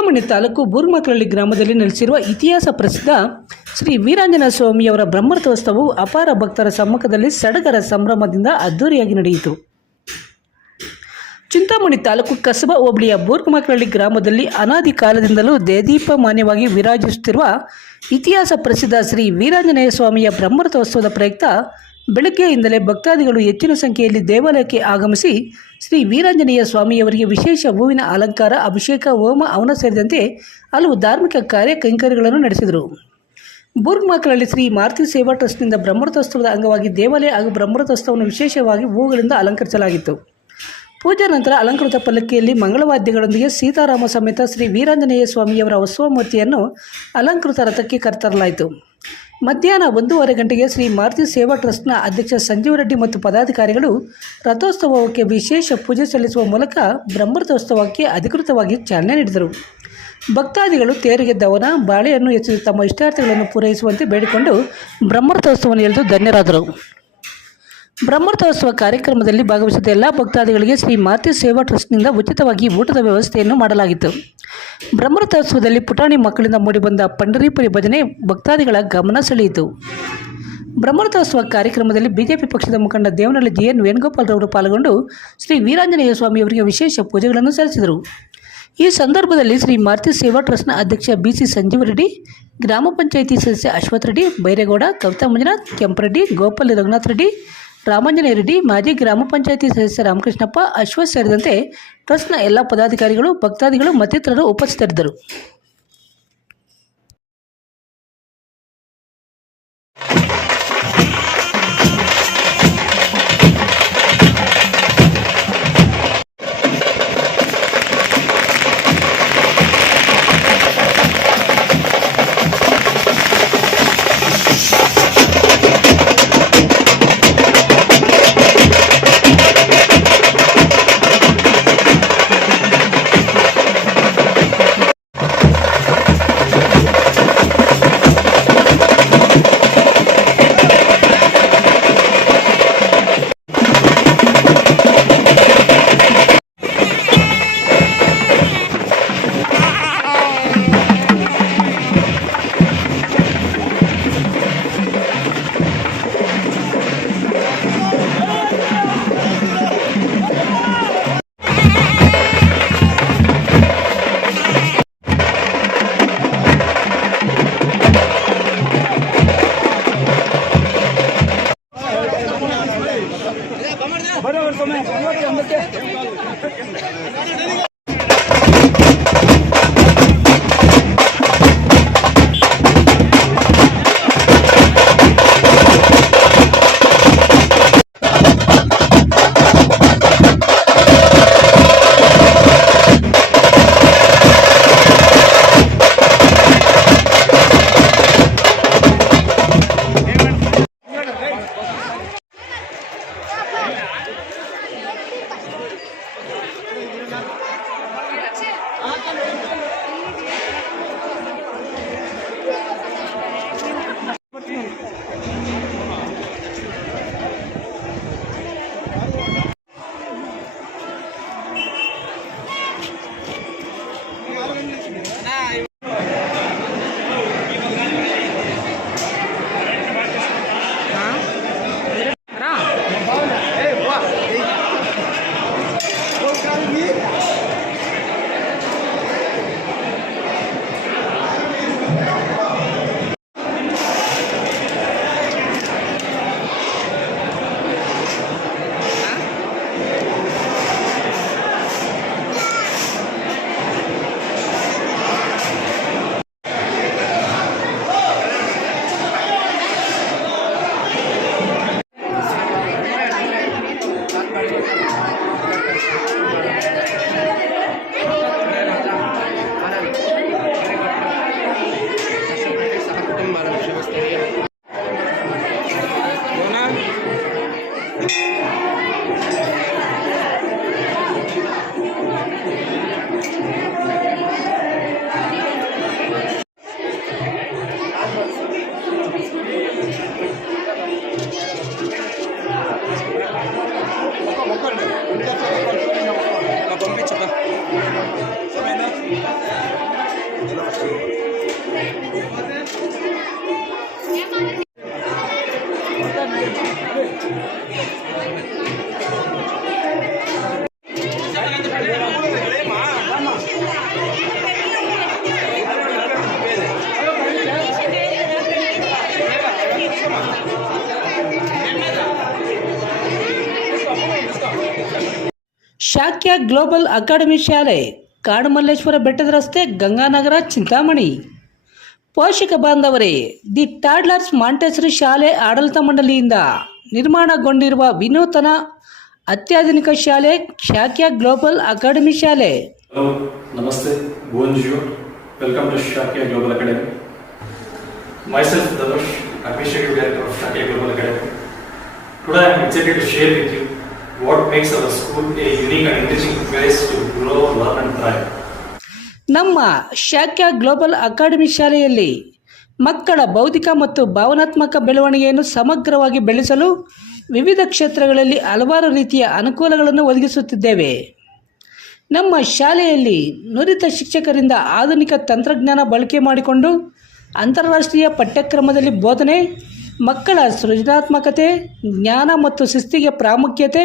ಚಿಂತಾಮಣಿ ತಾಲೂಕು ಬೂರ್ಮಕರಳ್ಳಿ ಗ್ರಾಮದಲ್ಲಿ ನೆಲೆಸಿರುವ ಇತಿಹಾಸ ಪ್ರಸಿದ್ಧ ಶ್ರೀ ವೀರಾಂಜನ ಸ್ವಾಮಿಯವರ ಬ್ರಹ್ಮರಥೋತ್ಸವವು ಅಪಾರ ಭಕ್ತರ ಸಮ್ಮುಖದಲ್ಲಿ ಸಡಗರ ಸಂಭ್ರಮದಿಂದ ಅದ್ದೂರಿಯಾಗಿ ನಡೆಯಿತು. ಚಿಂತಾಮಣಿ ತಾಲೂಕು ಕಸಬಾ ಹೋಬಳಿಯ ಬೂರ್ಮಕರಳ್ಳಿ ಗ್ರಾಮದಲ್ಲಿ ಅನಾದಿ ಕಾಲದಿಂದಲೂ ದೇದೀಪಮಾನ್ಯವಾಗಿ ವಿರಾಜಿಸುತ್ತಿರುವ ಇತಿಹಾಸ ಪ್ರಸಿದ್ಧ ಶ್ರೀ ವೀರಾಂಜನೇಯ ಸ್ವಾಮಿಯ ಬ್ರಹ್ಮರಥೋತ್ಸವದ ಪ್ರಯುಕ್ತ ಬೆಳಗ್ಗೆಯಿಂದಲೇ ಭಕ್ತಾದಿಗಳು ಹೆಚ್ಚಿನ ಸಂಖ್ಯೆಯಲ್ಲಿ ದೇವಾಲಯಕ್ಕೆ ಆಗಮಿಸಿ ಶ್ರೀ ವೀರಾಂಜನೇಯ ಸ್ವಾಮಿಯವರಿಗೆ ವಿಶೇಷ ಹೂವಿನ ಅಲಂಕಾರ, ಅಭಿಷೇಕ, ಹೋಮ, ಅವನ ಸೇರಿದಂತೆ ಹಲವು ಧಾರ್ಮಿಕ ಕಾರ್ಯ ಕೈಂಕರ್ಯಗಳನ್ನು ನಡೆಸಿದರು. ಬೂರ್ಗ್ಮಾಕಲಲ್ಲಿ ಶ್ರೀ ಮಾರುತಿ ಸೇವಾ ಟ್ರಸ್ಟ್ನಿಂದ ಬ್ರಹ್ಮರಥೋತ್ಸವದ ಅಂಗವಾಗಿ ದೇವಾಲಯ ಹಾಗೂ ಬ್ರಹ್ಮರಥೋತ್ಸವವನ್ನು ವಿಶೇಷವಾಗಿ ಹೂಗಳಿಂದ ಅಲಂಕರಿಸಲಾಗಿತ್ತು. ಪೂಜೆ ನಂತರ ಅಲಂಕೃತ ಪಲ್ಲಕ್ಕಿಯಲ್ಲಿ ಮಂಗಳವಾದ್ಯಗಳೊಂದಿಗೆ ಸೀತಾರಾಮ ಸಮೇತ ಶ್ರೀ ವೀರಾಂಜನೇಯ ಸ್ವಾಮಿಯವರ ಉತ್ಸವ ಮೂರ್ತಿಯನ್ನು ಅಲಂಕೃತ ರಥಕ್ಕೆ ಕರೆತರಲಾಯಿತು. ಮಧ್ಯಾಹ್ನ ಒಂದೂವರೆ ಗಂಟೆಗೆ ಶ್ರೀ ಮಾರುತಿ ಸೇವಾ ಟ್ರಸ್ಟ್ನ ಅಧ್ಯಕ್ಷ ಸಂಜೀವ ರೆಡ್ಡಿ ಮತ್ತು ಪದಾಧಿಕಾರಿಗಳು ರಥೋತ್ಸವಕ್ಕೆ ವಿಶೇಷ ಪೂಜೆ ಸಲ್ಲಿಸುವ ಮೂಲಕ ಬ್ರಹ್ಮರಥೋತ್ಸವಕ್ಕೆ ಅಧಿಕೃತವಾಗಿ ಚಾಲನೆ ನೀಡಿದರು. ಭಕ್ತಾದಿಗಳು ತೇರಿಗೆ ದವನ ಬಾಳೆಯನ್ನು ಹೆಚ್ಚಿಸಿ ತಮ್ಮ ಇಷ್ಟಾರ್ಥಗಳನ್ನು ಪೂರೈಸುವಂತೆ ಬೇಡಿಕೊಂಡು ಬ್ರಹ್ಮರಥೋತ್ಸವವನ್ನು ಎಳೆದು ಧನ್ಯರಾದರು. ಬ್ರಹ್ಮರಥೋತ್ಸವ ಕಾರ್ಯಕ್ರಮದಲ್ಲಿ ಭಾಗವಹಿಸಿದ ಎಲ್ಲ ಭಕ್ತಾದಿಗಳಿಗೆ ಶ್ರೀ ಮಾತೆ ಸೇವಾ ಟ್ರಸ್ಟ್ನಿಂದ ಉಚಿತವಾಗಿ ಊಟದ ವ್ಯವಸ್ಥೆಯನ್ನು ಮಾಡಲಾಗಿತ್ತು. ಬ್ರಹ್ಮೋತ್ಸವದಲ್ಲಿ ಪುಟಾಣಿ ಮಕ್ಕಳಿಂದ ಮೂಡಿಬಂದ ಪಂಡರೀಪುರಿ ಭಜನೆ ಭಕ್ತಾದಿಗಳ ಗಮನ ಸೆಳೆಯಿತು. ಬ್ರಹ್ಮೋತ್ಸವ ಕಾರ್ಯಕ್ರಮದಲ್ಲಿ ಬಿಜೆಪಿ ಪಕ್ಷದ ಮುಖಂಡ ದೇವನಹಳ್ಳಿ ಜಿ ಎನ್ ವೇಣುಗೋಪಾಲ್ರವರು ಪಾಲ್ಗೊಂಡು ಶ್ರೀ ವೀರಾಂಜನೇಯ ಸ್ವಾಮಿಯವರಿಗೆ ವಿಶೇಷ ಪೂಜೆಗಳನ್ನು ಸಲ್ಲಿಸಿದರು. ಈ ಸಂದರ್ಭದಲ್ಲಿ ಶ್ರೀ ಮಾರುತಿ ಸೇವಾ ಟ್ರಸ್ಟ್ನ ಅಧ್ಯಕ್ಷ ಬಿ ಸಿ ಸಂಜೀವ ರೆಡ್ಡಿ ಗ್ರಾಮ ಪಂಚಾಯಿತಿ ಸದಸ್ಯ ಅಶ್ವಥ್ ರೆಡ್ಡಿ, ಬೈರೇಗೌಡ, ಕವಿತಾ ಮಂಜುನಾಥ್, ಕೆಂಪರೆಡ್ಡಿ, ಗೋಪಾಲ್ ರಘುನಾಥ್ ರೆಡ್ಡಿ ರಾಮಾಂಜನೇಯ ರೆಡ್ಡಿ, ಮಾಜಿ ಗ್ರಾಮ ಪಂಚಾಯಿತಿ ಸದಸ್ಯ ರಾಮಕೃಷ್ಣಪ್ಪ, ಅಶ್ವಥ್ ಸೇರಿದಂತೆ ಟ್ರಸ್ಟ್ನ ಎಲ್ಲ ಪದಾಧಿಕಾರಿಗಳು, ಭಕ್ತಾದಿಗಳು ಮತ್ತಿತರರು ಉಪಸ್ಥಿತರಿದ್ದರು. なるほど。 살기 ಚಾಣಕ್ಯ ಗ್ಲೋಬಲ್ ಅಕಾಡೆಮಿ ಶಾಲೆ ಕಾಡುಮಲ್ಲೇಶ್ವರ ಬೆಟ್ಟದ ರಸ್ತೆ ಗಂಗಾನಗರ ಚಿಂತಾಮಣಿ. ಪೋಷಕ ಬಾಂಧವರೇ, ದಿ ಟಾಡ್ಲರ್ಸ್ ಮಾಂಟೇಸರಿ ಶಾಲೆ ಆಡಳಿತ ಮಂಡಳಿಯಿಂದ ನಿರ್ಮಾಣಗೊಂಡಿರುವ ವಿನೂತನ ಅತ್ಯಾಧುನಿಕ ಶಾಲೆ ಶಾಖ್ಯ ಗ್ಲೋಬಲ್ ಅಕಾಡೆಮಿ ಶಾಲೆ. ನಮಸ್ತೆ welcome to Shakya global academy myself global academy today I to share with you what makes our school a unique and enriching place to grow, learn and thrive. ನಮ್ಮ ಶಾಖ್ಯ ಗ್ಲೋಬಲ್ ಅಕಾಡೆಮಿ ಶಾಲೆಯಲ್ಲಿ ಮಕ್ಕಳ ಬೌದ್ಧಿಕ ಮತ್ತು ಭಾವನಾತ್ಮಕ ಬೆಳವಣಿಗೆಯನ್ನು ಸಮಗ್ರವಾಗಿ ಬೆಳೆಸಲು ವಿವಿಧ ಕ್ಷೇತ್ರಗಳಲ್ಲಿ ಹಲವಾರು ರೀತಿಯ ಅನುಕೂಲಗಳನ್ನು ಒದಗಿಸುತ್ತಿದ್ದೇವೆ ನಮ್ಮ ಶಾಲೆಯಲ್ಲಿ ನುರಿತ ಶಿಕ್ಷಕರಿಂದ ಆಧುನಿಕ ತಂತ್ರಜ್ಞಾನ ಬಳಕೆ ಮಾಡಿಕೊಂಡು ಅಂತಾರಾಷ್ಟ್ರೀಯ ಪಠ್ಯಕ್ರಮದಲ್ಲಿ ಬೋಧನೆ ಮಕ್ಕಳ ಸೃಜನಾತ್ಮಕತೆ ಜ್ಞಾನ ಮತ್ತು ಶಿಸ್ತಿಗೆ ಪ್ರಾಮುಖ್ಯತೆ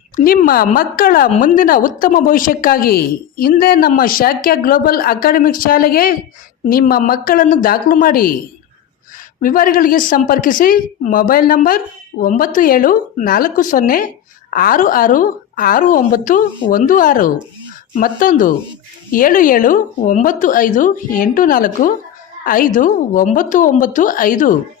ನಿಮ್ಮ ಮಕ್ಕಳ ಮುಂದಿನ ಉತ್ತಮ ಭವಿಷ್ಯಕ್ಕಾಗಿ ಹಿಂದೆ ನಮ್ಮ ಶಾಖ್ಯ ಗ್ಲೋಬಲ್ ಅಕಾಡೆಮಿಕ್ ಶಾಲೆಗೆ ನಿಮ್ಮ ಮಕ್ಕಳನ್ನು ದಾಖಲು ಮಾಡಿ. ವಿವರಗಳಿಗೆ ಸಂಪರ್ಕಿಸಿ ಮೊಬೈಲ್ ನಂಬರ್ ಒಂಬತ್ತು ಏಳು ನಾಲ್ಕು ಸೊನ್ನೆ ಆರು ಆರು ಆರು ಒಂಬತ್ತು ಒಂದು ಆರು. ಮತ್ತೊಂದು ಏಳು ಏಳು ಒಂಬತ್ತು ಐದು ಎಂಟು ನಾಲ್ಕು ಐದು ಒಂಬತ್ತು ಒಂಬತ್ತು ಐದು.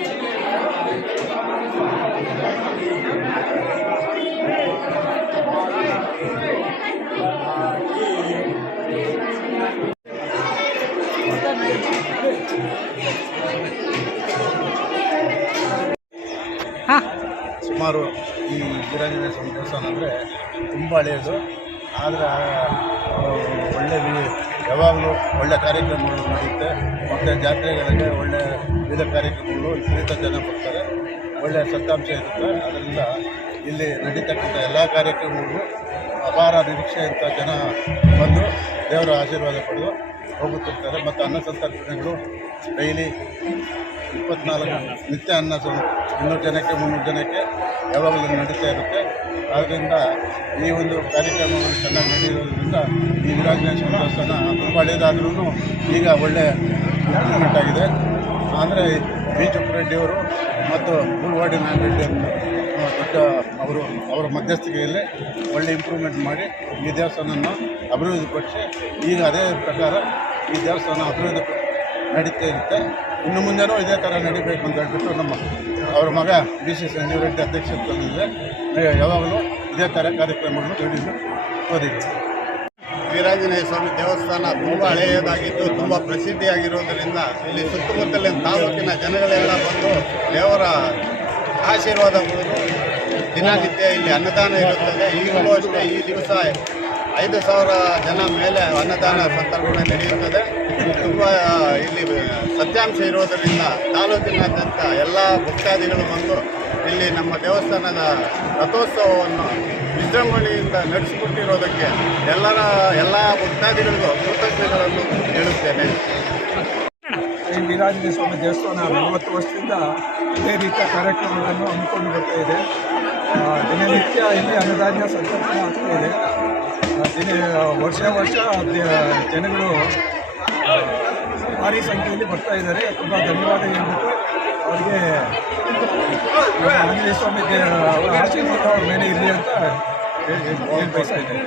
ಸುಮಾರು ಈ ವೀರಾಂಜನೇಯ ಸ್ವಾಮಿ ದೇವಸ್ಥಾನ ಅಂದರೆ ತುಂಬ ಹಳೆಯದು. ಆದರೆ ಒಳ್ಳೆ ಯಾವಾಗಲೂ ಒಳ್ಳೆ ಕಾರ್ಯಕ್ರಮಗಳು ನಡೆಯುತ್ತೆ. ಮತ್ತು ಜಾತ್ರೆಗಳಿಗೆ ಒಳ್ಳೆ ವಿವಿಧ ಕಾರ್ಯಕ್ರಮಗಳು ವಿಪರೀತ ಜನ ಬರ್ತಾರೆ. ಒಳ್ಳೆಯ ಸತ್ತಾಂಶ ಇರುತ್ತೆ. ಅದರಿಂದ ಇಲ್ಲಿ ನಡೀತಕ್ಕಂಥ ಎಲ್ಲ ಕಾರ್ಯಕ್ರಮಗಳು ಅಪಾರ ನಿರೀಕ್ಷೆಯಂಥ ಜನ ಬಂದು ದೇವರ ಆಶೀರ್ವಾದ ಪಡೆದು ಹೋಗುತ್ತಿರ್ತಾರೆ. ಮತ್ತು ಅನ್ನ ಸಂತರ್ಪಣೆಗಳು ಡೈಲಿ ಇಪ್ಪತ್ನಾಲ್ಕು ನಿತ್ಯ ಅನ್ನ ಇನ್ನೂರು ಜನಕ್ಕೆ, ಮುನ್ನೂರು ಜನಕ್ಕೆ ಯಾವಾಗಲೂ ನಡೀತಾ ಇರುತ್ತೆ. ಆದ್ದರಿಂದ ಈ ಒಂದು ಕಾರ್ಯಕ್ರಮಗಳು ಚೆನ್ನಾಗಿ ನಡೆಯಿರೋದ್ರಿಂದ ಈ ವಿರಾಜನೇಶ್ವರ ದೇವಸ್ಥಾನ ತುಂಬ ಹಳೇದಾದ್ರೂ ಈಗ ಒಳ್ಳೆ ಇಂಪ್ರೂವ್ಮೆಂಟ್ ಆಗಿದೆ. ಅಂದರೆ ಬಿ ಚುಕ್ಕರೆಡ್ಡಿಯವರು ಮತ್ತು ಗುಲ್ವಾಡಿ ನಾಗರೆಡ್ಡಿ ದೊಡ್ಡ ಅವರು, ಅವರ ಮಧ್ಯಸ್ಥಿಕೆಯಲ್ಲಿ ಒಳ್ಳೆ ಇಂಪ್ರೂವ್ಮೆಂಟ್ ಮಾಡಿ ಈ ದೇವಸ್ಥಾನವನ್ನು ಅಭಿವೃದ್ಧಿಪಡಿಸಿ ಈಗ ಅದೇ ಪ್ರಕಾರ ಈ ದೇವಸ್ಥಾನ ಅಭಿವೃದ್ಧಿ ನಡೀತಾ ಇರುತ್ತೆ. ಇನ್ನು ಮುಂದೆನೂ ಇದೇ ಥರ ನಡಿಬೇಕು ಅಂತ ಹೇಳ್ಬಿಟ್ಟು ನಮ್ಮ ಅವ್ರ ಮಗ ಬಿ ಸಿ ಸಂಜೀವ್ ರೆಡ್ಡಿ ಅಧ್ಯಕ್ಷತೆ ಯಾವಾಗಲೂ ಇದೇ ಥರ ಕಾರ್ಯಕ್ರಮಗಳನ್ನು ನಡೆದು ಓದಿದ್ದೆ ವೀರಾಂಜನೇಯ ಸ್ವಾಮಿ ದೇವಸ್ಥಾನ ತುಂಬ ಹಳೆಯದಾಗಿದ್ದು, ತುಂಬ ಪ್ರಸಿದ್ಧಿಯಾಗಿರೋದರಿಂದ ಇಲ್ಲಿ ಸುತ್ತಮುತ್ತಲಿನ ತಾಲೂಕಿನ ಜನಗಳೆಲ್ಲ ಬಂದು ದೇವರ ಆಶೀರ್ವಾದ ಪಡೆದು ದಿನನಿತ್ಯ ಇಲ್ಲಿ ಅನ್ನದಾನ ಇರುತ್ತದೆ. ಈಗಲೂ ಅಷ್ಟೇ ಈ ದಿವಸ ಐದು ಸಾವಿರ ಜನ ಮೇಲೆ ಅನ್ನದಾನ ಸಂದರ್ಭ ನಡೆಯುತ್ತದೆ. ತುಂಬ ಇಲ್ಲಿ ಸತ್ಯಾಂಶ ಇರೋದರಿಂದ ತಾಲೂಕಿನಾದ್ಯಂತ ಎಲ್ಲ ಭಕ್ತಾದಿಗಳು ಬಂದು ಇಲ್ಲಿ ನಮ್ಮ ದೇವಸ್ಥಾನದ ರಥೋತ್ಸವವನ್ನು ವಿಜೃಂಭಣೆಯಿಂದ ನಡೆಸಿಕೊಟ್ಟಿರೋದಕ್ಕೆ ಎಲ್ಲರ, ಎಲ್ಲ ಭಕ್ತಾದಿಗಳಿಗೂ ಕೃತಜ್ಞತೆಗಳನ್ನು ಹೇಳುತ್ತೇನೆ. ಈ ವೀರಾಂಜನೇಯ ಸ್ವಾಮಿ ದೇವಸ್ಥಾನ ನಲವತ್ತು ವರ್ಷದಿಂದ ಇದೇ ರೀತಿಯ ಕಾರ್ಯಕ್ರಮಗಳನ್ನು ಹಮ್ಮಿಕೊಂಡು ಬರ್ತಾ ಇದೆ ದಿನನಿತ್ಯ ಇಲ್ಲಿ ಅನ್ನದಾನ ಸಂತರ್ಪಣೆ ಆಗ್ತಾ ಇದೆ. ದಿನ, ವರ್ಷ ವರ್ಷ ಜನಗಳು ಭಾರಿ ಸಂಖ್ಯೆಯಲ್ಲಿ ಬರ್ತಾ ಇದ್ದಾರೆ ತುಂಬ ಧನ್ಯವಾದ ಹೇಳ್ಬಿಟ್ಟು ಅವರಿಗೆ ನಮ್ಮ ಆಂಜನೇಯ ಸ್ವಾಮಿ ದೇ- ಅವರ ಆಶೀರ್ವಾದ ಅವ್ರ ಮೇಲೆ ಇರಲಿ ಅಂತ ಹೇಳಿ ಹೇಳಿ ಬಯಸ್ತಾ ಇದ್ದೇನೆ